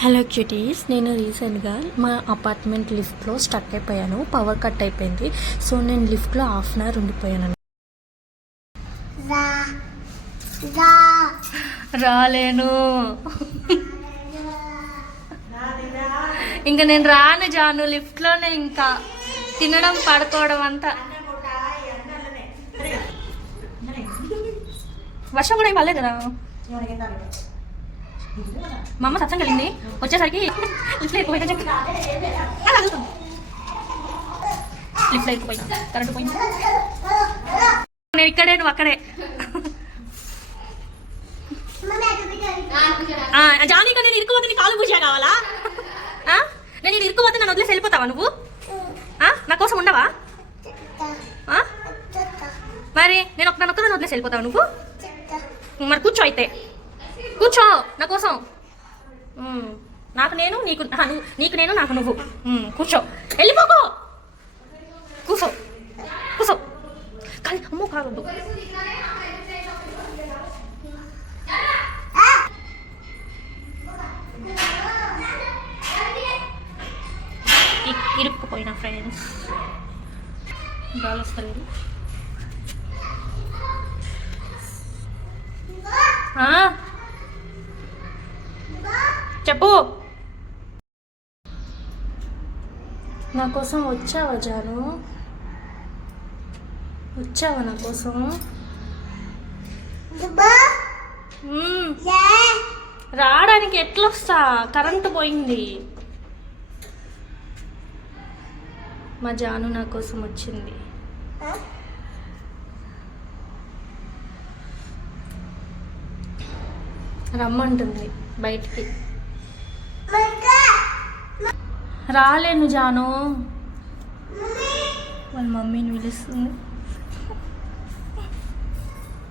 Hello cuties, నేను రీసెంట్గా మా అపార్ట్మెంట్ లిఫ్ట్లో స్టక్ అయిపోయాను. పవర్ కట్ అయిపోయింది. సో నేను లిఫ్ట్లో హాఫ్ అన్ అవర్ ఉండిపోయాను. రాలేను, ఇంకా నేను రాను జాను. లిఫ్ట్లోనే ఇంకా తినడం పడుకోవడం అంతా. వర్షం కూడా ఏం పర్లేదు కదా. మా అమ్మ సత్సంగా వెళ్ళింది, వచ్చేసరికి లిఫ్ట్లో ఎక్కువ లిఫ్ట్లో ఎక్కుపోయినా కరెంటు పోయింది. నేను ఇక్కడే, నువ్వు అక్కడే. జానీక, నేను ఇరుక్కుపోతే నీ కాలు పూజ కావాలా? నేను ఇది ఇరుక్కుపోతే నన్ను వదిలేసి వెళ్ళిపోతావా నువ్వు? నా కోసం ఉండవా? మరి నేను నన్ను వదిలేసి వెళ్ళిపోతావా నువ్వు? మరి కూర్చో, అయితే కూర్చో నా కోసం. నాకు నేను, నీకు నీకు నేను, నాకు నువ్వు. కూర్చో, వెళ్ళిపోకో. కూర్చో కూర్చో. కానీ అమ్మో కావద్దు. ఇరుక్కుపోయినా ఫ్రెండ్స్, గాలి వస్తలేదు. చెప్పు. నా కోసం వచ్చావా జాను? వచ్చావా నా కోసం? రావడానికి ఎట్లొస్తా? కరెంటు పోయింది. మా జాను నా కోసం వచ్చింది. రమ్మంటుంది బయటికి. రాలేను జాను, వాళ్ళ మమ్మీని పిలుస్తుంది.